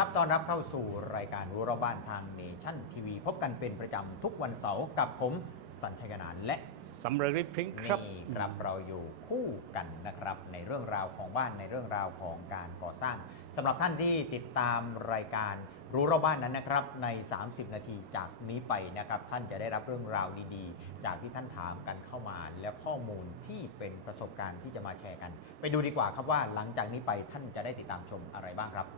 ครับ ต้อนรับเข้าสู่รายการรู้รอบบ้านทางเนชั่นทีวี พบกันเป็นประจำทุกวันเสาร์กับผมสัญชัยกนานและสำเร็จฤทธิ์พริ้งครับนี่ครับเราอยู่คู่กันนะครับ ในเรื่องราวของบ้านในเรื่องราวของการก่อสร้างสำหรับท่านที่ติดตามรายการรู้รอบบ้านนั้นนะครับ ใน 30 นาทีจากนี้ไปนะครับ ท่านจะได้รับเรื่องราวดีๆ จากที่ท่านถามกันเข้ามา และข้อมูลที่เป็นประสบการณ์ที่จะมาแชร์กัน ไปดูดีกว่าครับว่าหลังจากนี้ไปท่านจะได้ติดตามชมอะไรบ้างครับ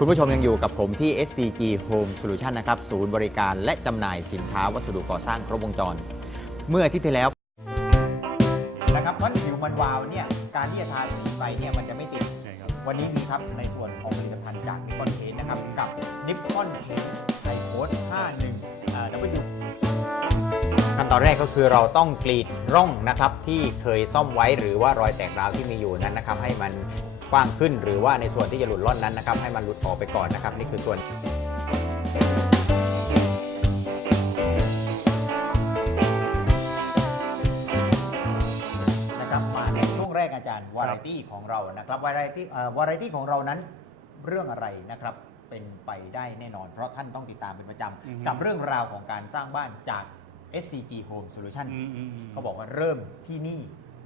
คุณผู้ชมยังอยู่กับผมที่ SCG Home Solution นะครับ ศูนย์บริการและจำหน่ายสินค้าวัสดุก่อสร้างครบวงจร เมื่ออาทิตย์ที่แล้วนะครับเพราะผิวมันวาวเนี่ยการที่จะทาสีไปเนี่ยมันจะไม่ติด ใช่ครับ วันนี้มีครับในส่วนของผลิตภัณฑ์จากนิปปอนเทนนะครับ กับนิปปอนเทนไทโค้ด51อ่า W ขั้นตอนแรกก็คือเราต้องกรีดร่องนะครับที่เคยซ่อมไว้หรือว่ารอยแตกร้าวที่มีอยู่นั้นนะครับ ให้มันกว้างขึ้นหรือว่าในส่วนที่จะหลุดร่อนนั้นนะครับ ให้มันหลุดออกไปก่อนนะครับ นี่คือส่วนนะครับมาในช่วงแรกอาจารย์วาไรตี้ของเรานะครับวาไรตี้วาไรตี้ของเรานั้นเรื่องอะไรนะครับเป็นไปได้แน่นอน เพราะท่านต้องติดตามเป็นประจำกับเรื่องราวของการสร้างบ้านจาก SCG Home Solution อืมอืมมเขาบอกว่าเริ่มที่นี่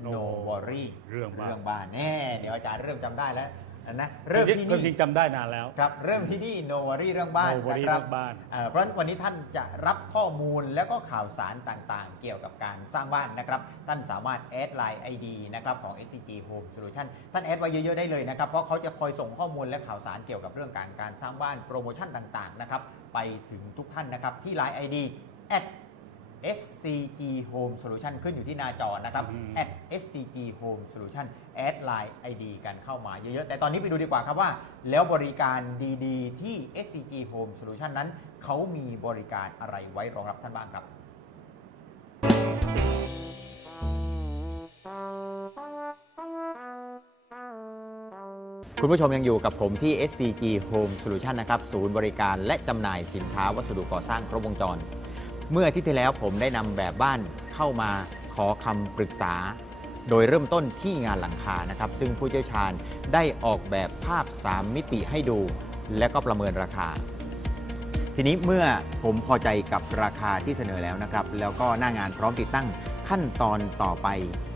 No no worry เรื่องบ้านเรื่องบ้าน แน่ เดี๋ยวอาจารย์เริ่มจำได้แล้วนะเริ่มที่ก็จรินี่งจำได้นานแล้ว ครับเริ่มที่นี่ no worry เรื่องบ้าน No worry นะครับเรื่องบ้านเอ่อเพราะฉะนั้นวันนี้ท่านจะรับข้อมูลแล้วก็ข่าวสารต่างๆ เกี่ยวกับการสร้างบ้านนะครับ ท่านสามารถแอดไลน์ ID นะครับของ SCG Home Solution ท่านแอดไว้เยอะ ๆ ได้เลยนะครับ เพราะเขาจะคอยส่งข้อมูลและข่าวสารเกี่ยวกับเรื่องการการสร้างบ้านโปรโมชั่นต่างๆนะครับไปถึงทุกท่านนะครับที่ไลน์ ID at SCG Home Solution ขึ้นอยู่ที่หน้าจอนะครับอืม at SCG Home Solution แอดไลน์ ID กันเข้ามาเยอะๆ แต่ตอนนี้ไปดูดีกว่าครับว่า แล้วบริการดีๆ ที่ SCG Home Solution นั้น เขามีบริการอะไรไว้รองรับท่านบ้างครับคุณผู้ชมยังอยู่กับผมที่ SCG Home Solution นะครับ ศูนย์บริการและจำหน่ายสินค้าวัสดุก่อสร้างครบวงจร เมื่ออาทิตย์ที่แล้วผมได้นำแบบบ้านเข้ามาขอคำปรึกษา โดยเริ่มต้นที่งานหลังคานะครับ ซึ่งผู้เชี่ยวชาญได้ออกแบบภาพ 3 มิติให้ดู และก็ประเมินราคา ทีนี้เมื่อผมพอใจกับราคาที่เสนอแล้วนะครับ แล้วก็หน้างานพร้อมติดตั้งขั้นตอนต่อไป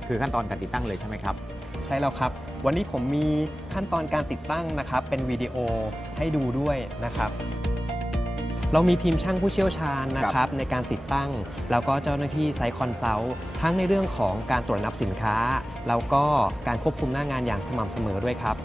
คือขั้นตอนการติดตั้งเลยใช่ไหมครับ ใช่แล้วครับ วันนี้ผมมีขั้นตอนการติดตั้งนะครับ เป็นวิดีโอให้ดูด้วยนะครับ เรามีทีมช่างผู้เชี่ยวชาญนะครับในการติดตั้ง แล้วก็เจ้าหน้าที่ไซต์คอนซัลท์ทั้งในเรื่องของการตรวจนับสินค้า แล้วก็การควบคุมหน้างานอย่างสม่ำเสมอด้วยครับ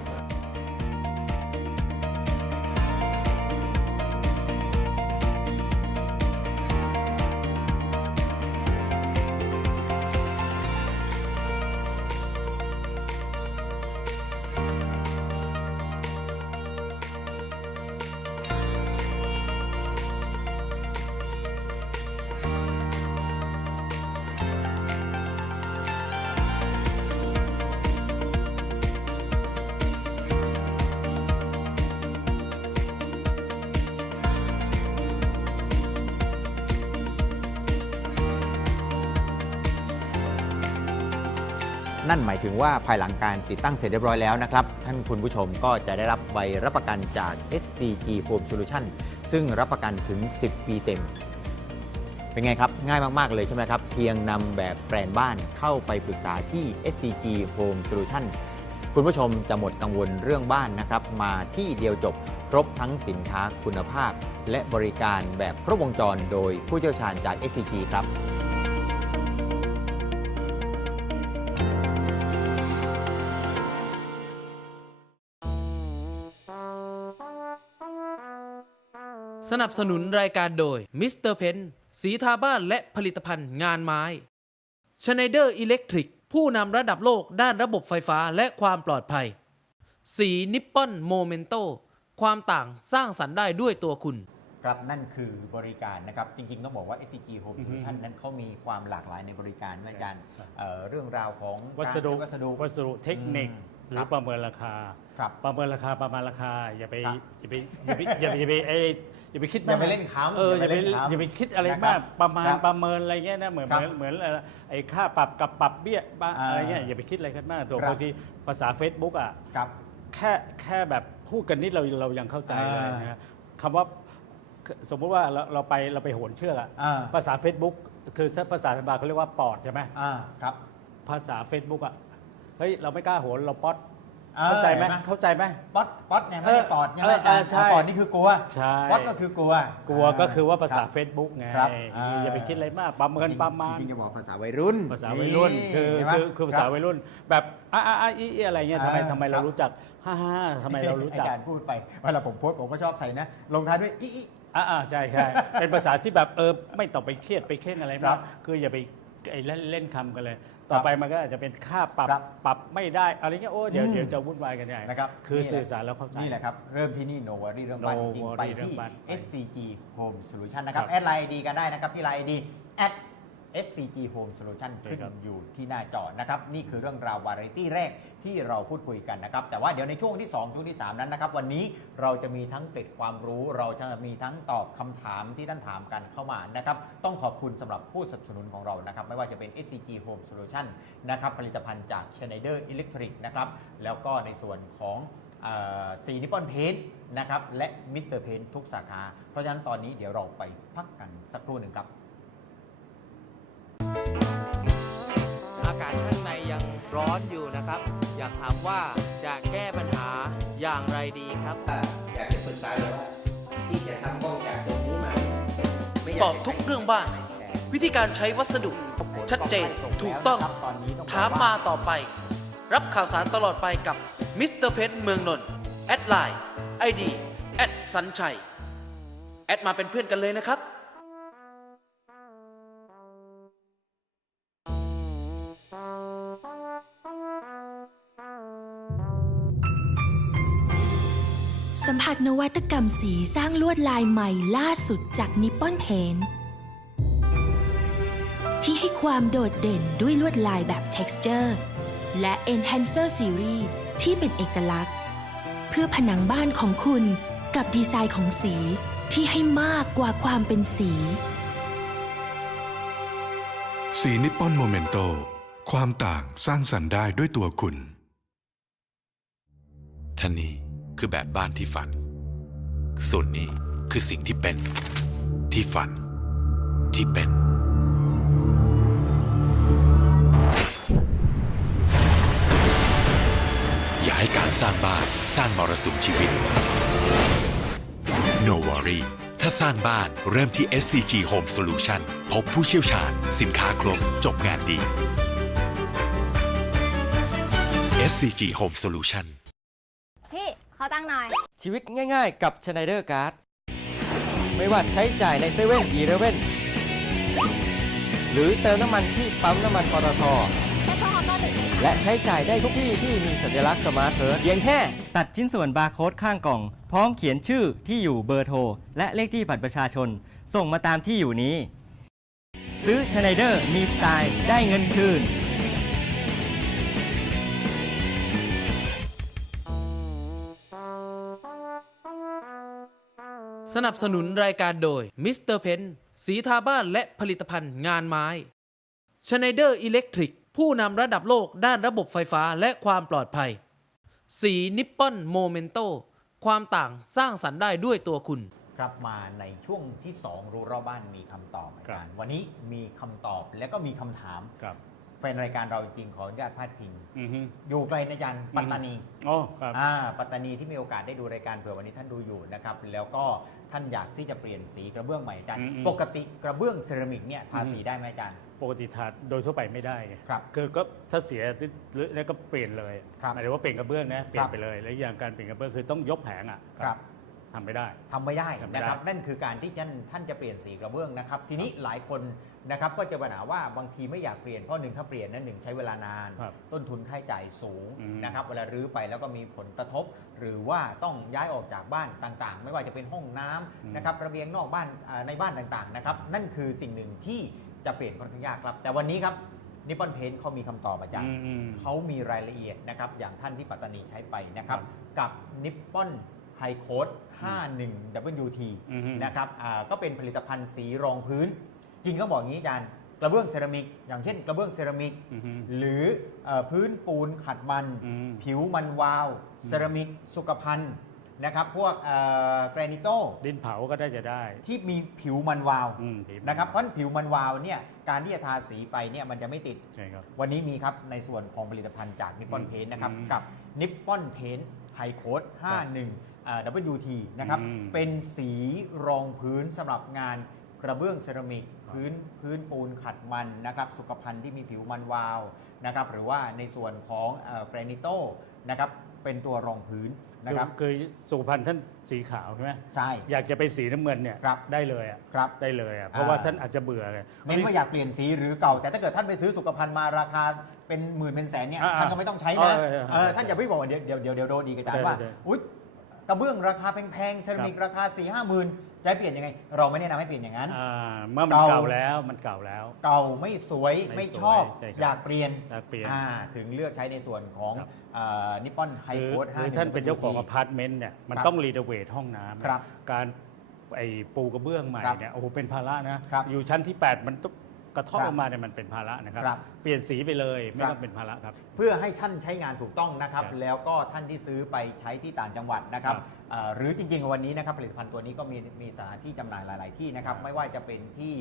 นั่นหมายถึงว่าภายหลังการติดตั้งเสร็จเรียบร้อยแล้วนะครับ ท่านคุณผู้ชมก็จะได้รับใบรับประกันจาก SCG Home Solution ซึ่งรับประกันถึง 10 ปีเต็ม เป็นไงครับ ง่ายมาก ๆ เลยใช่ไหมครับ เพียงนำแบบแปลนบ้านเข้าไปปรึกษาที่ SCG Home Solution คุณผู้ชมจะหมดกังวลเรื่องบ้านนะครับ มาที่เดียวจบครบทั้งสินค้าคุณภาพ และบริการแบบครบวงจรโดยผู้เชี่ยวชาญจาก SCG ครับ สนับสนุนรายการโดยมิสเตอร์เพนสีทาบ้านและผลิตภัณฑ์งานไม้ชไนเดอร์อิเล็กทริกผู้นำระดับโลกด้านระบบไฟฟ้าและความปลอดภัย สีนิปปอนโมเมนโตความต่างสร้างสรรค์ได้ด้วยตัวคุณ ครับนั่นคือบริการนะครับ จริง ๆ ต้องบอกว่า SCG Home อือฮึ Solution นั้นเขามีความหลากหลายในบริการนะอาจารย์ครับเอ่อเรื่องราวของวัสดุการวัสดุ วัสดุเทคนิคอืมหรือประเมินราคา ครับประเมินราคาประมาณราคา อย่าไปครับอย่าไปอย่าไปอย่าไปอย่าไปเอ้ย อย่าไปคิดอย่าไปมกเล่นค้ำเอออย่าไปอย่าไปเล่นค้ำอย่าไปคิดอะไรนะครับมากประมาณครับประเมินอะไรเงี้ยนะเหมือนครัเหบมือนเหมือนเอ่อไอ้ค่าปรับกับปรับเบี้ยบ้างอ่าอะไรเงี้ยอย่าไปคิดอะไรกันมากตัวครับ บางทีภาษา Facebook อะ ครับ แค่แค่แบบพูดกันนิดเราเรายังเข้าใจเลยอ่านนะฮะคำว่าสมมุติว่าเราเราไปเราไปโหนเชือกอะอ่า ภาษา Facebook คือภาษาธรรมดาเขาเรียกว่าปอดใช่ไหมอ่าครับ ภาษา Facebook อะเฮ้ยเราไม่กล้าโหนเราป๊อดอ่า เข้าใจไหมเห็นไหมเข้าใจไหมป๊อตป๊อตเนี่ยไม่ใช่ปอดใช่ไหมเอออาจารย์เออใช่ปอดนี่คือกลัวใช่ป๊อตก็คือกลัว กลัวก็คือว่าภาษารับ Facebook ไงครับอ่าอย่าไปคิดอะไรมากประเมินประมาณจริงๆจะบอกภาษาวัยรุ่น ภาษาวัยรุ่นคือเห็นไหมคือคือภาษาวัยรุ่น แบบอะอะอะอีอีอะไรเงี้ยทำไมอ่าทำไมเราครับรู้จักฮ่าฮ่าทำไมเรารู้จักอาจารย์พูดไปเวลาผมโพสต์ผมก็ชอบใส่นะลงท้ายด้วยอีอีอ่าอ่าใช่ใช่เป็นภาษาที่แบบเออไม่ต้องไปเครียดไปเข่งอะไรครัมากบคืออย่าไปไอ้เล่นเล่นคำกันเลย ต่อไปมันก็อาจจะเป็นค่าปรับครับปรับไม่ได้อะไรเงี้ยโอ้เดี๋ยวอืม เดี๋ยวจะวุ่นวายกันใหญ่นะครับคือนี่แหละสื่อสารแล้วเข้าใจ นี่แหละครับ เริ่มที่นี่ no worry เรื่องบ้าน No จริง worry ไปเรื่อที่งบ้าน SCG Home Solution นะครับ ครับ แอดไลน์ดีกันได้นะครับ ที่ไลน์ดี at SCG Home Solution โอเคขึ้นครับอยู่ที่หน้าจอนะครับ นี่คือเรื่องราววาไรตี้แรกที่เราพูดคุยกันนะครับ แต่ว่าเดี๋ยวในช่วงที่ 2 ช่วงที่ 3 นั้นนะครับ วันนี้เราจะมีทั้งเกร็ดความรู้ เราจะมีทั้งตอบคำถามที่ท่านถามกันเข้ามานะครับ ต้องขอบคุณสำหรับผู้สนับสนุนของเรานะครับ ไม่ว่าจะเป็น SCG Home Solution นะครับผลิตภัณฑ์จาก Schneider Electric นะครับแล้วก็ในส่วนของสีนิปปอนเพนนะครับและมิสเตอร์เพนทุกสาขา เพราะฉะนั้นตอนนี้เดี๋ยวเราไปพักกันสักครู่หนึ่งครับากาศข้างในยังร้อนอยู่นะครับ อยากถามว่าจะแก้ปัญหาอย่างไรดีครับ อยากจะปรึกษาเลยว่าที่จะทำห้องจากตรงนี้มาไม่ยาตอบทุกเรื่องบ้านวิธีการใช้วัสดุ ชัดเจนถูกต้องตอนนี้ต้องถามมาต่อไป รับข่าวสารตลอดไปกับมิสเตอร์เพชรเมืองนนท์แอดไลน์ไอดีแอดสัญชัย แอดมาเป็นเพื่อนกันเลยนะครับ สัมผัสนวัตกรรมสีสร้างลวดลายใหม่ล่าสุดจากนิปปอนเพนที่ให้ความโดดเด่นด้วยลวดลายแบบ texture และ enhancer series ที่เป็นเอกลักษณ์ เพื่อผนังบ้านของคุณกับดีไซน์ของสีที่ให้มากกว่าความเป็นสี สีนิปปอนโมเมนโต ความต่างสร้างสรรค์ได้ด้วยตัวคุณท่านนี้ คือแบบบ้านที่ฝัน ส่วนนี้คือสิ่งที่เป็น ที่ฝัน ที่เป็น อย่าให้การสร้างบ้านสร้างมรสุมชีวิต No worry ถ้าสร้างบ้านเริ่มที่ SCG Home Solution พบผู้เชี่ยวชาญ สินค้าครบ จบงานดี SCG Home Solution ขอตั้งหน่อย ชีวิตง่ายๆ กับ Schneider Card ไม่ว่าใช้จ่ายในเซเว่นอีเลเว่นหรือเติมน้ำมันที่ปั๊มน้ำมันปตทแค่พอเขาก็ถึงและใช้จ่ายได้ทุกที่ที่มีสัญลักษณ์สมาร์ทเพิร์เพียงแค่ ตัดชิ้นส่วนบาร์โค้ดข้างกล่อง พร้อมเขียนชื่อที่อยู่เบอร์โทร และเลขที่บัตรประชาชน ส่งมาตามที่อยู่นี้ ซื้อ Schneider มีสไตล์ได้เงินคืน สนับสนุนรายการโดยมิสเตอร์เพนสีทาบ้านและผลิตภัณฑ์งานไม้ชไนเดอร์อิเล็กทริกผู้นำระดับโลกด้านระบบไฟฟ้าและความปลอดภัย สีนิปปอนโมเมนโตความต่างสร้างสรรค์ได้ด้วยตัวคุณ ครับมาในช่วงที่ 2 รู้รอบบ้านมีคำตอบอาจารย์วันนี้มีคำตอบและก็มีคำถามครับแฟนรายการเราจริงๆขออนุญาตพาดพิง อือฮึอยู่ไกลนะอาจารย์ปัตตานี อ๋อครับ อ่าปัตตานีที่มีโอกาสได้ดูรายการเผื่อวันนี้ท่านดูอยู่นะครับ แล้วก็ ท่านอยากที่จะเปลี่ยนสีกระเบื้องใหม่อาจารย์อืมอืมปกติกระเบื้องเซรามิกเนี่ยทาอืมสีได้ไหมอาจารย์ ปกติทาโดยทั่วไปไม่ได้ไงครับคือก็ถ้าเสียหรือแล้วก็เปลี่ยนเลยครับหมายถึงว่าเปลี่ยนกระเบื้องนะเปลี่ยครันบไปเลย แล้วอย่างการเปลี่ยนกระเบื้องคือต้องยกแผงอะครับ ทำไม่ได้ ทำไม่ได้ทำไม่นะได้ครับนั่นคือการที่ท่านท่านจะเปลี่ยนสีกระเบื้องนะครับ ทีนี้หลายคนนะครับก็จะปัญหาว่าบางทีไม่อยากเปลี่ยนเพราะหนึ่งถ้าเปลี่ยนนั้นหนึ่งใช้เวลานาน ครับต้นทุนค่าใช้จ่ายสูงอืมนะครับเวลารื้อไปแล้วก็มีผลกระทบ หรือว่าต้องย้ายออกจากบ้านต่างๆ ไม่ว่าจะเป็นห้องน้ำนะครับระเบียงนอกบ้านอ่าในบ้านต่างๆนะครับนั่นคือสิ่งหนึ่งที่จะเปลี่ยนค่อนข้างยากครับ แต่วันนี้ครับนิปปอนเพนเขามีคำตอบอาจารย์ อืมอืมเขามีรายละเอียดนะครับอย่างท่านที่ปัตตานีใช้ไปนะครับครับกับนิปปอน ไฮโคด51 WT อือฮึนะครับอ่าก็เป็นผลิตภัณฑ์สีรองพื้น จริงก็บอกอย่างนี้อาจารย์กระเบื้องเซรามิก อย่างเช่นกระเบื้องเซรามิกอือฮึหรือเอ่อพื้นปูนขัดมันอืมผิวมันวาว เซรามิก สุขภัณฑ์นะครับพวกแกรนิโตดินเผาก็ได้จะได้ ที่มีผิวมันวาวอืมผิวนะครับเพราะฉะนั้นผิวมันวาวเนี่ยการที่จะทาสีไปเนี่ยมันจะไม่ติดใช่ครับวันนี้มีครับในส่วนของผลิตภัณฑ์จากนิปปอนอืมเพนนะครับอืมกับนิปปอนเพนไฮโคด51อ่า WT นะครับ อืม เป็นสีรองพื้นสำหรับงานกระเบื้องเซรามิก พื้นพื้นปูนขัดมันนะครับ สุขภัณฑ์ที่มีผิวมันวาวนะครับ หรือว่าในส่วนของแกรนิโตนะครับ เป็นตัวรองพื้นนะครับคือคือสุขภัณฑ์ท่านสีขาวใช่ไหมใช่ อยากจะไปสีน้ำเงินเนี่ยครับ ได้เลยอะครับ ได้เลยอะเพราะว่าอ่า ท่านอาจจะเบื่อเลยเน้นว่าอยากเปลี่ยนสีหรือเก่า แต่ถ้าเกิดท่านไปซื้อสุขภัณฑ์มาราคาเป็นหมื่นเป็นแสนเนี่ยอ่าท่านก็ไม่ต้องใช้นะเออเออเออเออท่านอย่าไปบอกว่าเดี๋ยวเดี๋ยวเดี๋ยวเดี๋ยวโดนอีกอาจารย์ว่า ใช่ใช่ อุ๊ยก ระเบื้องราคาแพงๆเซรามิกราคา4ี่ห้าหมื่นจะให้เปลี่ยนยังไง เราไม่แนะนำให้เปลี่ยนอย่างนั้นอ่าเมื่อมันเก่าเก่าแล้วมันเก่าแล้ว เก่าไม่สวยไม่ไม่สวยชอบใช่ครับอยากเปลี่ยนอยากเปลี่ยนอ่าถึงเลือกใช้ในส่วนของครับนิปปอนไฮคือโคดคือท่านเป็นเจ้าของอพาร์ตเมนต์เนี่ยมันครับต้องรีโนเวทห้องน้ำครับการไอ้ปูกระเบื้องใหม่ครับเนี่ยโอ้โหเป็นภาระนะครับอยู่ชั้นที่ 8 มันต้องกระเทาะครับลงมาเนี่ยมันเป็นภาระนะครับครับ เปลี่ยนสีไปเลยไม่ครับต้องเป็นภาระครับ เพื่อให้ท่านใช้งานถูกต้องนะครับ ครับแล้วก็ท่านที่ซื้อไปใช้ที่ต่างจังหวัดนะครับครับเอ่อหรือจริงๆ วันนี้นะครับผลิตภัณฑ์ตัวนี้ก็มีมีสถานที่จำหน่ายหลายๆที่นะครับไม่ว่าจะเป็นที่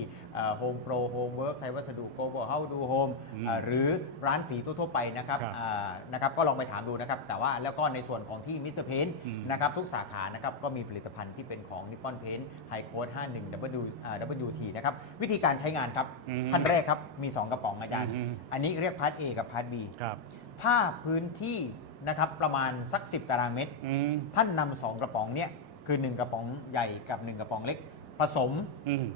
โฮมโปรโฮมเวิร์กไทยวัสดุโกโบเฮาดูโฮมอืมหรือร้านสีทั่วๆไปนะครับครับอ่านะครับก็ลองไปถามดูนะครับ แต่ว่าแล้วก็ในส่วนของที่มิสเตอร์เพนอืม นะครับทุกสาขานะครับก็มีผลิตภัณฑ์ที่เป็นของนิปปอนเพนไฮโค้ด51 W อ่า WT นะครับวิธีการใช้งานครับอืมขั้นแรกครับมี 2 กระป๋องอาจารย์ อืมอันนี้เรียกพาร์ท A กับพาร์ท B ครับ ถ้าพื้นที่นะครับประมาณสัก 10 ตารางเมตร อืมท่านนำสองกระป๋องเนี่ยคือ 1 กระป๋องใหญ่กับ 1 กระป๋องเล็ก ผสมอืม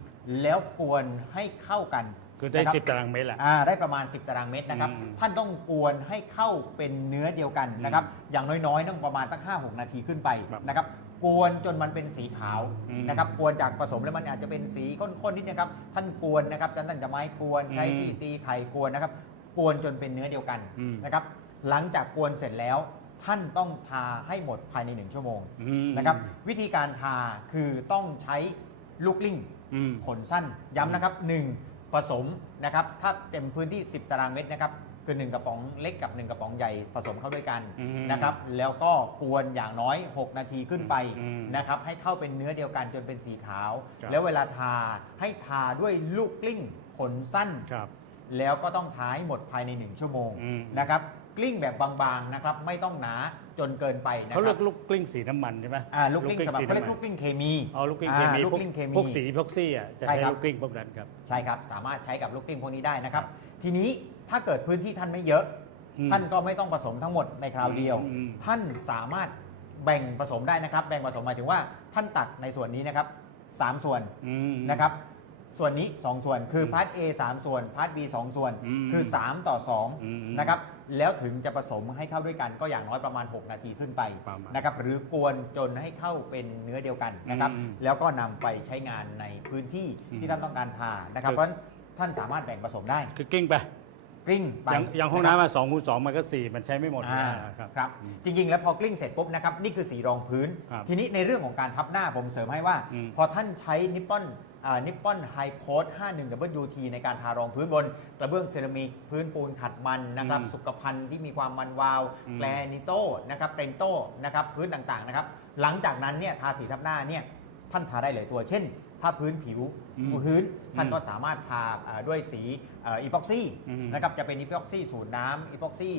แล้วกวนให้เข้ากันคือได้นะสิบตารางเมตรแหละ อ่าได้ประมาณ 10 ตารางเมตรนะครับ อืมท่านต้องกวนให้เข้าเป็นเนื้อเดียวกันนะครับ อย่างน้อยๆต้องประมาณสัก5-6 นาทีขึ้นไปครับ นะครับ กวนจนมันเป็นสีขาวอืมนะครับกวนจากผสมแล้วมันอาจจะเป็นสีข้นๆนิดนะครับ ท่านกวนนะครับท่านจะไม้กวนใช้อืมที่ตีไข่กวนนะครับ กวนจนเป็นเนื้อเดียวกันอืม นะครับหลังจากกวนเสร็จแล้ว ท่านต้องทาให้หมดภายใน1ชั่วโมง อืมนะครับวิธีการทาคือต้องใช้ลูกกลิ้งอืม ขนสั้นย้ำนะครับ 1 ผสมนะครับถ้าเต็มพื้นที่ 10 ตารางเมตรนะครับ คือ1กระป๋องเล็กกับ 1 กระป๋องใหญ่ผสมเข้าด้วยกันอืมนะครับแล้วก็กวนอย่างน้อย 6 นาทีขึ้นไปอืมนะครับให้เข้าเป็นเนื้อเดียวกันจนเป็นสีขาวครับแล้วเวลาทาให้ทาด้วยลูกกลิ้งขนสั้นครับแล้วก็ต้องทาให้หมดภายใน 1 ชั่วโมงอืมนะครับกลิ้งแบบบางๆนะครับไม่ต้องหนาจนเกินไปนะคเขาเรีรัยกลูกกลิ้งสีน้ำมันใช่ไหมอ่าลูกกลิ้งสำหรับสีเขาเรียกน้ำมันลูกกลิ้งเคมีเอาลูกกลิ้งเคมีอ่าลูกพวกกลิ้งเคมีพวกสีพวกซี่อะจะใช่ใช้ครับลูกกลิ้งพวกนั้นครับใช่ครับสามารถใช้กับลูกกลิ้งพวกนี้ได้นะครับ ทีนี้ ถ้าเกิดพื้นที่ท่านไม่เยอะ อืมท่านก็ไม่ต้องผสมทั้งหมดในคราวเดียว อืม ท่านสามารถแบ่งผสมได้นะครับ แบ่งผสมหมายถึงว่าท่านตักในส่วนนี้นะครับสามส่วน อืม นะครับ ส่วนนี้ 2 ส่วน คืออมพาร์ท A 3 ส่วน พาร์ท B 2 ส่วน อืมคือ 3 ต่ออืม2นะครับ แล้วถึงจะผสมให้เข้าด้วยกันก็อย่างน้อยประมาณ 6 นาทีขึ้นไปประมาณนะครับ หรือกวนจนให้เข้าเป็นเนื้อเดียวกันนะครับ อืมแล้วก็นำไปใช้งานในพื้นที่อืมที่ท่านต้องการทานะครับคือเพราะฉะนั้นท่านสามารถแบ่งผสมได้ คือกลิ้งไป กลิ้งไปอย่างอย่างห้องะครับ น้ำมาสองคูณสองมันก็สี่มันใช้ไม่หมดอ่าครับ ครับจริงๆ แล้วพอกลิ้งเสร็จปุ๊บนะครับนี่คือสีรองพื้น ครับทีนี้ในเรื่องของการทับหน้าผมเสริมให้ว่า อืมพอท่านใช้นิปปอนนิปปอนไฮโคด 51 WT ในการทารองพื้นบน กระเบื้องเซรามิกพื้นปูนขัดมันนะครับ อืมสุขภัณฑ์ที่มีความมันวาว อืม แกลนิโตนะครับเตนโตนะครับพื้นต่างๆนะครับหลังจากนั้นเนี่ยทาสีทับหน้าเนี่ยท่านทาได้หลายตัวเช่น ถ้าพื้นผิวอืมพื้นท่านอืมก็สามารถทาอ่าด้วยสีอีพ็อกซี่อืมนะครับจะเป็นอีพ็อกซี่สูตรน้ำอีพ็อกซี่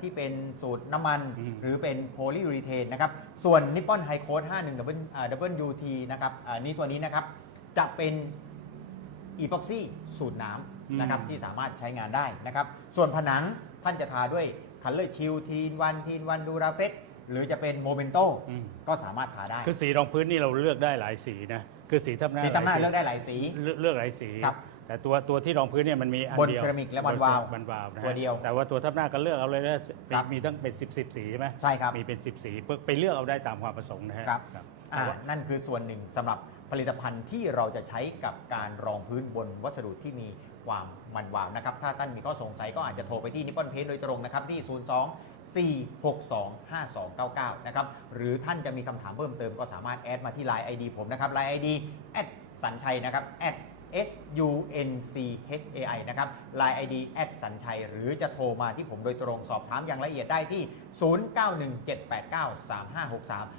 ที่เป็นสูตรน้ำมัน อืม หรือเป็นโพลียูรีเทนนะครับส่วนนิปปอนไฮโคด51 WT นะครับอ่านี่ตัวนี้นะครับจะเป็น อีพ็อกซี่สูตรน้ำนะครับที่สามารถใช้งานได้นะครับ ส่วนผนังท่านจะทาด้วยคัลเลอร์ชิลทีนวันทีนวันดูราเฟสหรือจะเป็นโมเมนโตอืม ก็สามารถทาได้ คือสีรองพื้นนี่เราเลือกได้หลายสีนะ คือสีทับหน้าสีตำหน้าลยเลือกได้หลายสี เลือกเลือกหลายสีครับแต่ตัวตัวที่รองพื้นเนี่ยมันมีอันบนเดียวเซรามิกและบันวาล์วบันวาล์วนะฮะตัวเดียวแต่ว่าตัวทับหน้าก็เลือกเอาเลยนะครับมีทั้งเป็น 10บสสีใช่ไหมใช่ครับมีเป็น 10 สีเพื่อไปเลือกเอาได้ตามความประสงค์นะฮะครับแต่อ่าว่านั่นคือส่วนหนึ่งสำหรับผลิตภัณฑ์ที่เราจะใช้กับการรองพื้นบนวัสดุที่มีความมันวาวนะครับ ถ้าท่านมีข้อสงสัยก็อาจจะโทรไปที่นิปปอนเพจโดยตรงนะครับที่ 02 462 5299 นะครับ หรือท่านจะมีคำถามเพิ่มเติมก็สามารถแอดมาที่ Line ID ผมนะครับ Line ID สันชัยนะครับ S U N C H A I นะครับ Line ID สันชัย หรือจะโทรมาที่ผมโดยตรงสอบถามอย่างละเอียดได้ที่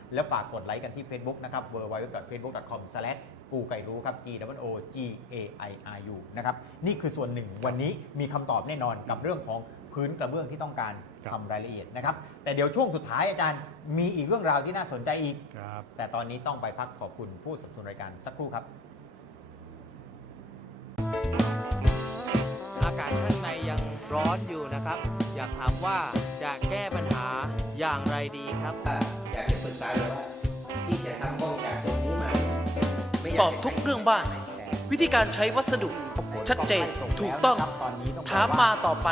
0917893563 แล้วฝากกดไลค์กันที่ Facebook นะครับ www.facebook.com กูไก่รู้ครับ G W O G A I R U นะครับ นี่คือส่วนหนึ่งวันนี้มีคำตอบแน่นอนกับเรื่องของพื้นกระเบื้องที่ต้องการ ทำรายละเอียดนะครับ แต่เดี๋ยวช่วงสุดท้ายอาจารย์มีอีกเรื่องราวที่น่าสนใจอีก ครับแต่ตอนนี้ต้องไปพักขอบคุณผู้สนับสนุนรายการสักครู่ครับ อากาศข้างในยังร้อนอยู่นะครับ อยากถามว่าจะแก้ปัญหาอย่างไรดีครับ อยากจะปรึกษาเลยว่าที่จะทำห้องจากตรงนี้มาไม่ยาตอบทุกเรื่องบ้านวิธีการใช้วัสดุ ชัดเจนถูกต้องตอนนี้ต้องถามมาต่อไป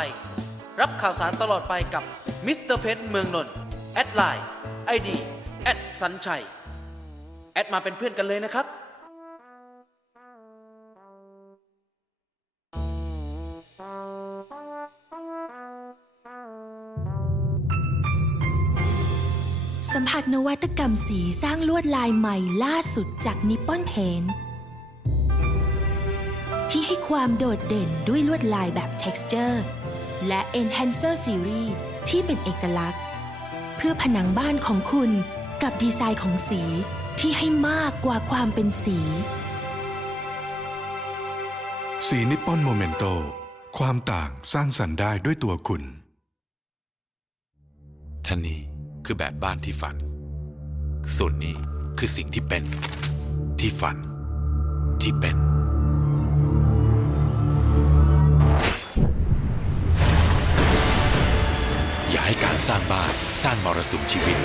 รับข่าวสารตลอดไปกับมิสเตอร์เพชรเมืองนนท์แอดไลน์ไอดีแอดสัญชัย แอดมาเป็นเพื่อนกันเลยนะครับสัมผัสนวัตกรรมสีสร้างลวดลายใหม่ล่าสุดจากนิปปอนเพนที่ให้ความโดดเด่นด้วยลวดลายแบบ texture และ enhancer series ที่เป็นเอกลักษณ์ เพื่อผนังบ้านของคุณกับดีไซน์ของสีที่ให้มากกว่าความเป็นสี สีนิปปอนโมเมนโต ความต่างสร้างสรรค์ได้ด้วยตัวคุณท่านนี้คือแบบบ้านที่ฝัน ส่วนนี้คือสิ่งที่เป็น ที่ฝัน ที่เป็น สร้างบ้านสร้างมรสุมชีวิต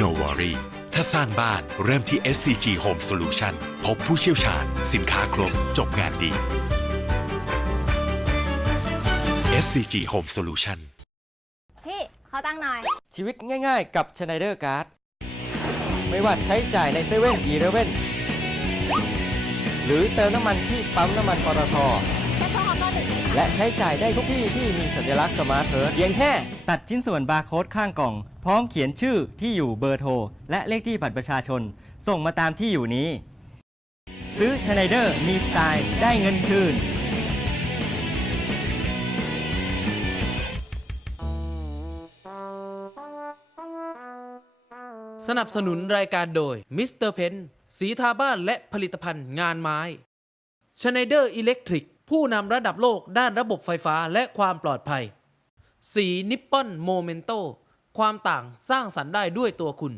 No worry ถ้าสร้างบ้านเริ่มที่ SCG Home Solution พบผู้เชี่ยวชาญ สินค้าครบ จบงานดี SCG Home Solution พี่ขอตั้งค์หน่อย ชีวิตง่ายๆ กับ Schneider Card ไม่ว่าใช้จ่ายในเซเว่นอีเลเว่นหรือเติมน้ำมันที่ปั๊มน้ำมันปตท และใช้จ่ายได้ทุกที่ที่มีสัญลักษณ์สมาร์ทเพิร์เพียงแค่ ตัดชิ้นส่วนบาร์โค้ดข้างกล่อง พร้อมเขียนชื่อที่อยู่เบอร์โทร และเลขที่บัตรประชาชน ส่งมาตามที่อยู่นี้ ซื้อ Schneider มีสไตล์ได้เงินคืนสนับสนุนรายการโดยมิสเตอร์เพนสีทาบ้านและผลิตภัณฑ์งานไม้ชไนเดอร์อิเล็กทริก ผู้นำระดับโลกด้านระบบไฟฟ้าและความปลอดภัย สีนิปปอนโมเมนโตความต่างสร้างสรรค์ได้ด้วยตัวคุณ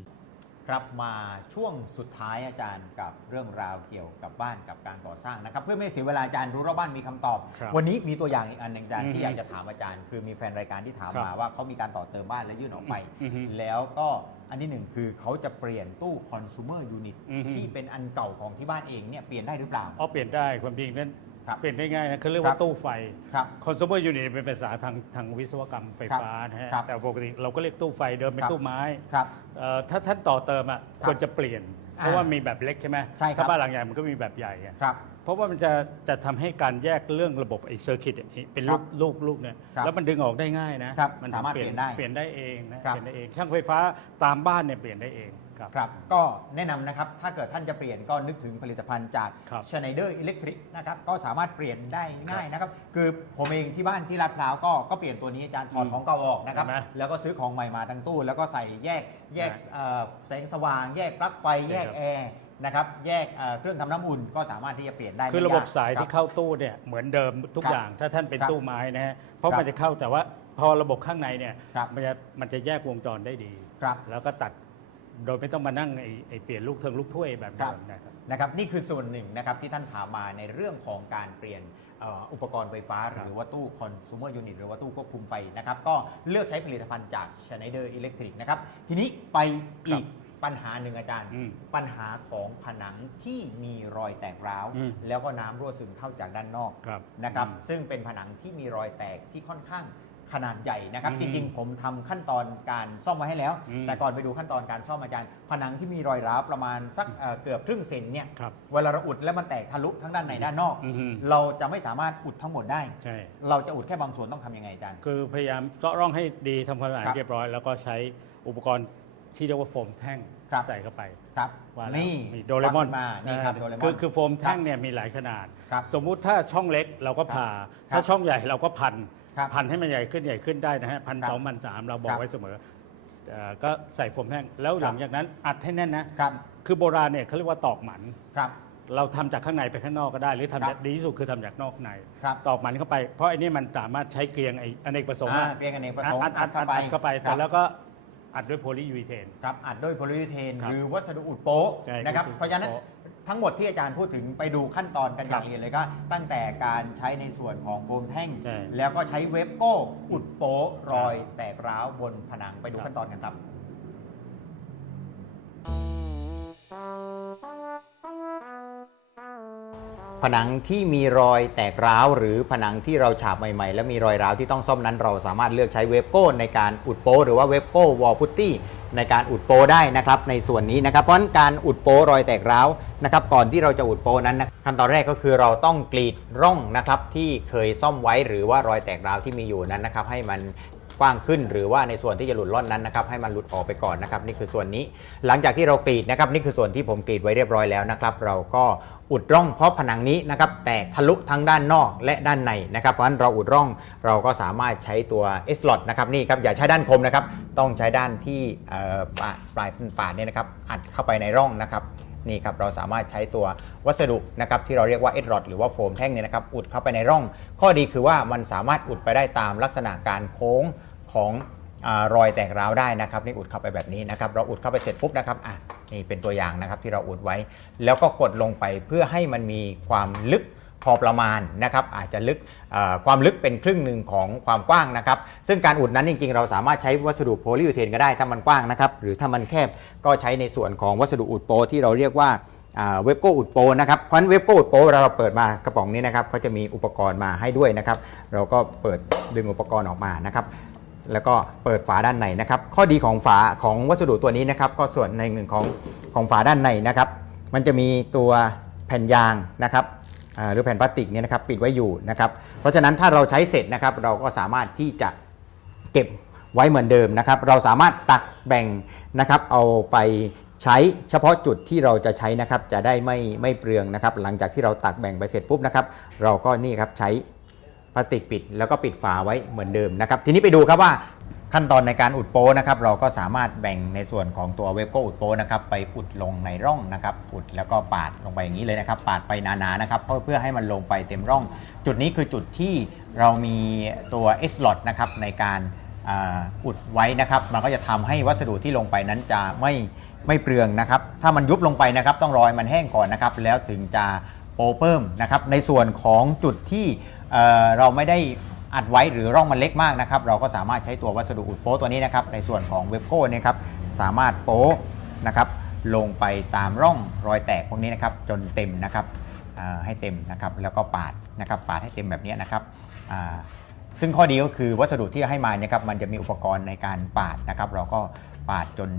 ครับมาช่วงสุดท้ายอาจารย์กับเรื่องราวเกี่ยวกับบ้านกับการก่อสร้างนะครับ เพื่อไม่เสียเวลาอาจารย์รู้รอบบ้านมีคำตอบ ครับวันนี้มีตัวอย่างอีกอันหนึ่งอาจารย์อือฮึที่อยากจะถามอาจารย์ คือมีแฟนรายการที่ถามครับมาว่าเขามีการต่อเติมบ้านและยื่นออกไป อือฮึแล้วก็อันที่หนึ่งคือเขาจะเปลี่ยนตู้ consumer unit อือฮึ ที่เป็นอันเก่าของที่บ้านเองเนี่ยเปลี่ยนได้หรือเปล่าอ๋อเปลี่ยนได้ความจริงนั้น ครับเปลี่ยนได้ง่ายนะเขาเรียกครัว่าบ ตู้ไฟ ครับ consumer unit เป็นภาษาทางทางวิศวกรรมไฟฟ้านะฮะครับแต่ปกติเราก็เรียกตู้ไฟเดิมเป็นครับ ตู้ไม้ครับ เอ่อถ้าท่านต่อเติมอะครับควรจะเปลี่ยน เพราะอ่าว่ามีแบบเล็กใช่ไหมใช่ครับ ถ้าบ้านหลังใหญ่มันก็มีแบบใหญ่อะ ครับ เพราะว่ามันจะจะทำให้การแยกเรื่องระบบไอ้เซอร์กิตเป็นลูกลูกลูกเนี่ยครับแล้วมันดึงออกได้ง่ายนะครับนสามารถเปลี่ยนได้เปลี่ยนได้เองนะครับ เปลี่ยนได้เองช่างไฟฟ้าตามบ้านเนี่ยเปลี่ยนได้เอง ครับครับก็แนะนำนะครับถ้าเกิดท่านจะเปลี่ยนก็นึกถึงผลิตภัณฑ์จาก ครับ Schneider Electric นะครับก็สามารถเปลี่ยนได้ง่ายนะครับ คือผมเองที่บ้านที่ลาดพร้าวก็ก็เปลี่ยนตัวนี้อาจารย์ถอดอืมของเก่าออกนะครับ เห็นไหมแล้วก็ซื้อของใหม่มาทั้งตู้ แล้วก็ใส่แยกแยกนะเอ่อแสงสว่าง แยกปลั๊กไฟแยกใช่ครับแอร์นะครับแยกเอ่อเครื่องทำน้ำอุ่นก็สามารถที่จะเปลี่ยนได้คือไม่ระบบกสายคที่เข้าตู้เนี่ยเหมือนเดิมทุกครับอย่างถ้าท่านเป็นครับตู้ไม้นะฮะเพราะครับมันจะเข้าแต่ว่าพอระบบข้างในเนี่ยครับ มันจะมันจะแยกวงจรได้ดี ครับ แล้วก็ตัด โดยไม่ต้องมานั่งไอ้ไอ้เปลี่ยนลูกเทิงลูกถ้วยแบบครัเดิบมนะครับ นะครับนี่คือส่วนหนึ่งนะครับที่ท่านถามมาในเรื่องของการเปลี่ยนเอ่ออุปกรณ์ไฟฟ้า ครับ หรือว่าตู้ consumer unit หรือว่าตู้ควบคุมไฟนะครับก็เลือกใช้ผลิตภัณฑ์จาก Schneider Electric นะครับทีนี้ไปอีกปัญหาหนึ่งอาจารย์ อืม ปัญหาของผนังที่มีรอยแตกร้าว อืม แล้วก็น้ำรั่วซึมเข้าจากด้านนอกครับนะครับ อืม ซึ่งเป็นผนังที่มีรอยแตกที่ค่อนข้าง ขนาดใหญ่นะครับอืมจริงๆ ผมทำขั้นตอนการซ่อมไว้ให้แล้วอืมแต่ก่อนไปดูขั้นตอนการซ่อมอาจารย์ ผนังที่มีรอยร้าวประมาณสักเอ่อเกือบครึ่งเซนเนี่ยครับเวลาเราอุดแล้วมันแตกทะลุทั้งด้านในด้านนอกอือฮึเราจะไม่สามารถอุดทั้งหมดได้ใช่เราจะอุดแค่บางส่วนต้องทำยังไงอาจารย์ คือพยายามเจาะร่องให้ดีทำความสะอาดครับเรียบร้อย แล้วก็ใช้อุปกรณ์ที่เรียกว่าโฟมแท่งครับใส่เข้าไปครับว่าแล้วนี่มีโดเรมอนวัดมานี่ครับโดเรมอนคือคือโฟมแท่งเนี่ยมีหลายขนาดครับสมมุติถ้าช่องเล็กเราก็ผ่าครับถ้าช่องใหญ่เราก็พัน ครับพันให้มันใหญ่ขึ้นใหญ่ขึ้นได้นะฮะพันครับสองพันสามเราบอครักบไว้เสมอเอ่อก็ใส่โฟมแท่งแล้วหลังจากนั้นอัดให้แน่นนะครับคือโบราณเนี่ยเขาเรียกว่าตอกหมัน ครับ เราทำจากข้างในไปข้างนอกก็ได้ หรือทำครับจากดีที่สุดคือทำจากนอกใน ครับตอกหมันเข้าไปเพราะอันนี้มันสามารถใช้เกลียงไอ้อเนกประสงค์อ่าอะเกลียงอเนกประสงค์อัดอัดอัดอัอัดดเข้าเข้าไปไปครับแต่แล้วก็ อัดด้วยโพลียูรีเทน ครับอัดด้วยโพลียูเทน ครับหรือวัสดุอุดโป๊ะใช่นะครับอุดโป๊ะเพราะฉะนั้นทั้งหมดที่อาจารย์พูดถึงไปดูขั้นตอนกันอครัย่าบงเรียนเลยก็ ตั้งแต่การใช้ในส่วนของโฟมแท่ง ใช่แล้วก็ใช้เวฟโก้อุดโป๊ะรอยครับแตกร้าวบนผนังไปดูครับ ขั้นตอนกันครับ ผนังที่มีรอยแตกร้าว หรือผนังที่เราฉาบใหม่ๆ แล้วมีรอยร้าวที่ต้องซ่อมนั้น เราสามารถเลือกใช้เวฟโก้ในการอุดโป หรือว่าเวฟโก้วอลพุตตี้ในการอุดโปได้นะครับในส่วนนี้นะครับ เพราะการอุดโปรอยแตกร้าวนะครับก่อนที่เราจะอุดโปนั้นนะขั้นตอนแรกก็คือเราต้องกรีดร่องนะครับที่เคยซ่อมไว้หรือว่ารอยแตกร้าวที่มีอยู่นั้นนะครับให้มัน กว้างขึ้น หรือว่าในส่วนที่จะหลุดล่อนนั้นนะครับให้มันหลุดออกไปก่อนนะครับนี่คือส่วนนี้ หลังจากที่เรากรีดนะครับนี่คือส่วนที่ผมกรีดไว้เรียบร้อยแล้วนะครับเราก็อุดร่องเพราะผนังนี้นะครับแตกทะลุทั้งด้านนอกและด้านในนะครับเพราะฉะนั้นเราอุดร่องเราก็สามารถใช้ตัว S l o t นะครับนี่ครับอย่าใช้ด้านคมนะครับต้องใช้ด้านที่ปลายปาดเนี่ยนะครับอัดเข้าไปในร่องนะครับนี่ครับเราสามารถใช้ตัววัสดุนะครับที่เราเรียกว่าเอ d รอดหรือว่าโฟมแท่งเนี่ยนะครับอุดเข้าไปในร่อง ข้อดีคือว่ามันสามารถอุดไปได้ตามลักษณะการโค้ง ของอรอยแตกร้าวได้นะครับนี่อุดเข้าไปแบบนี้นะครับเราอุดเข้าไปเสร็จปุ๊บนะครับอะนี่เป็นตัวอย่างนะครับที่เราอุดไว้ แล้วก็กดลงไปเพื่อให้มันมีความลึกพอประมาณนะครับอาจจะลึกความลึกเป็นครึ่งหนึ่งของความกว้างนะครับ ซึ่งการอุดนั้นจริงๆ เราสามารถใช้วัสดุโพลียูเทนก็ได้ถ้ามันกว้างนะครับหรือถ้ามันแคบก็ใช้ในส่วนของวัสดุอุดโปที่เราเรียกว่าเว็บโก้อุดโปนะครับเพราะฉะนั้นเว็บโก้อุดโปเวลาเราเปิดมากระป๋องนี้นะครับเขาจะมีอุปกรณ์มาให้ด้วยนะครับ เราก็เปิดดึงอุปกรณ์ออกมานะครับ แล้วก็เปิดฝาด้านในนะครับ ข้อดีของฝาของวัสดุตัวนี้นะครับ ก็ส่วนในหนึ่งของของฝาด้านในนะครับ มันจะมีตัวแผ่นยางนะครับหรือแผ่นพลาสติกเนี่ยนะครับปิดไว้อยู่นะครับ เพราะฉะนั้นถ้าเราใช้เสร็จนะครับ เราก็สามารถที่จะเก็บไว้เหมือนเดิมนะครับ เราสามารถตักแบ่งนะครับ เอาไปใช้เฉพาะจุดที่เราจะใช้นะครับ จะได้ไม่ไม่เปลืองนะครับ หลังจากที่เราตักแบ่งไปเสร็จปุ๊บนะครับ เราก็นี่ครับใช้ พลาสติกปิดแล้วก็ปิดฝาไว้เหมือนเดิมนะครับ ทีนี้ไปดูครับว่าขั้นตอนในการอุดโป้นะครับเราก็สามารถแบ่งในส่วนของตัวเวฟโก้อุดโป้นะครับไปอุดลงในร่องนะครับอุดแล้วก็ปาดลงไปอย่างนี้เลยนะครับ ปาดไปหนาๆนะครับเพื่อเพื่อให้มันลงไปเต็มร่อง จุดนี้คือจุดที่เรามีตัว S l o t นะครับในการอุดไว้นะครับ มันก็จะทำให้วัสดุที่ลงไปนั้นจะไม่ไม่เปลืองนะครับ ถ้ามันยุบลงไปนะครับ ต้องรอให้มันแห้งก่อนนะครับ แล้วถึงจะโปเพิ่มนะครับ ในส่วนของจุดที่ เเราไม่ได้อัดไว้หรือร่องมันเล็กมากนะครับ เราก็สามารถใช้ตัววัสดุอุดโป๊ะตัวนี้นะครับ ในส่วนของเว็บโก้เนี่ยครับสามารถโป๊ะนะครับลงไปตามร่องรอยแตกพวกนี้นะครับ จนเต็มนะครับให้เต็มนะครับ แล้วก็ปาดนะครับ ปาดให้เต็มแบบนี้นะครับซึ่งข้อดีก็คือวัสดุที่ให้มาเนี่ยครับมันจะมีอุปกรณ์ในการปาดนะครับ เราก็ปาดจน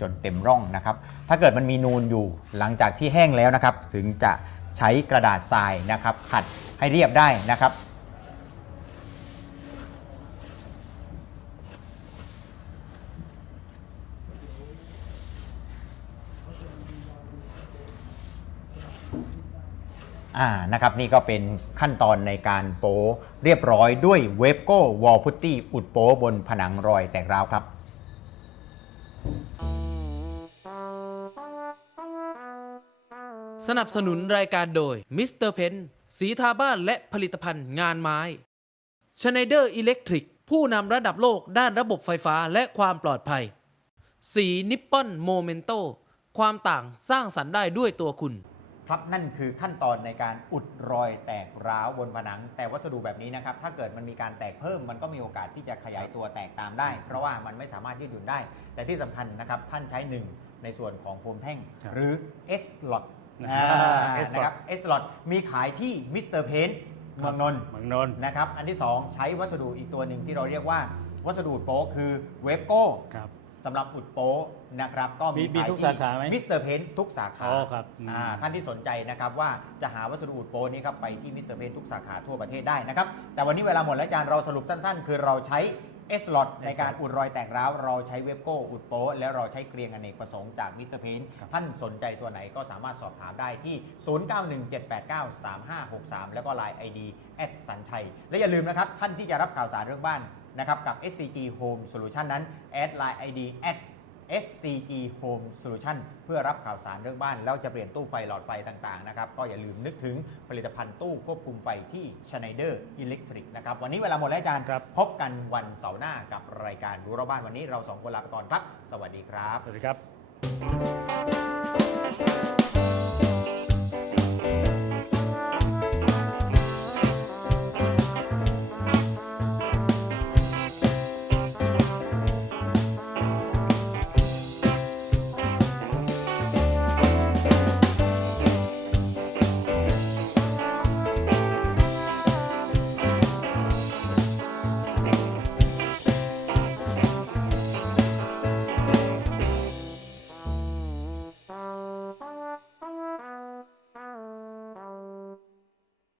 จนเต็มร่องนะครับ ถ้าเกิดมันมีนูนอยู่หลังจากที่แห้งแล้วนะครับ ถึงจะ ใช้กระดาษทรายนะครับ ขัดให้เรียบได้นะครับอ่านะครับนี่ก็เป็นขั้นตอนในการโป๊เรียบร้อยด้วยเวฟโก้วอลพุตตี้อุดโป๊บนผนังรอยแตกร้าวครับ สนับสนุนรายการโดยมิสเตอร์เพนสีทาบ้านและผลิตภัณฑ์งานไม้ชไนเดอร์อิเล็กทริกผู้นำระดับโลกด้านระบบไฟฟ้าและความปลอดภัย สีนิปปอนโมเมนโตความต่างสร้างสรรค์ได้ด้วยตัวคุณ ครับนั่นคือขั้นตอนในการอุดรอยแตกร้าวบนผนัง แต่วัสดุแบบนี้นะครับ ถ้าเกิดมันมีการแตกเพิ่ม มันก็มีโอกาสที่จะขยายตัวแตกตามได้ เพราะว่ามันไม่สามารถยืดหยุ่นได้ แต่ที่สำคัญนะครับท่านใช้หนึ่งในส่วนของโฟมแท่งรหรือ S lot อ่า S นะครับ S lot มีขายที่มิสเตอร์เพนเมืองนนท์เมืองนนท์นะครับอันที่ 2 ใช้วัสดุอีกตัวหนึ่งที่เราเรียกว่าวัสดุอุดโป๊คือเวฟโก้ครับสำหรับอุดโป๊นะครับก็มีมีมีขายทุกที่สาขาไหมมิสเตอร์เพนทุกสาขาอ๋อครับอืมอ่าท่านที่สนใจนะครับว่าจะหาวัสดุอุดโป๊นี้ครับไปที่มิสเตอร์เพนทุกสาขาทั่วประเทศได้นะครับแต่วันนี้เวลาหมดแล้วอาจารย์เราสรุปสั้น ๆ คือเราใช้ เอสลอในการอุดรอยแตกร้าว เราใช้เวฟโก้อุดโป๊แล้วเราใช้เกรียงอเนกประสงค์จากมิสเตอร์เพนท่านสนใจตัวไหนก็สามารถสอบถามได้ที่ 0917893563 แล้วก็ Line ID แอดสัญชัย และอย่าลืมนะครับ ท่านที่จะรับข่าวสารเรื่องบ้านนะครับกับ SCG Home Solution นั้นแอด Line ID แอด SCG Home Solution เพื่อรับข่าวสารเรื่องบ้าน แล้วจะเปลี่ยนตู้ไฟหลอดไฟต่างๆนะครับก็อย่าลืมนึกถึงผลิตภัณฑ์ตู้ควบคุมไฟที่ Schneider Electric นะครับวันนี้เวลาหมดแล้วอาจารย์ครับพบกันวันเสาร์หน้ากับรายการรู้รอบบ้านวันนี้เราสองคนลาไปก่อนครับ สวัสดีครับ สวัสดีครับ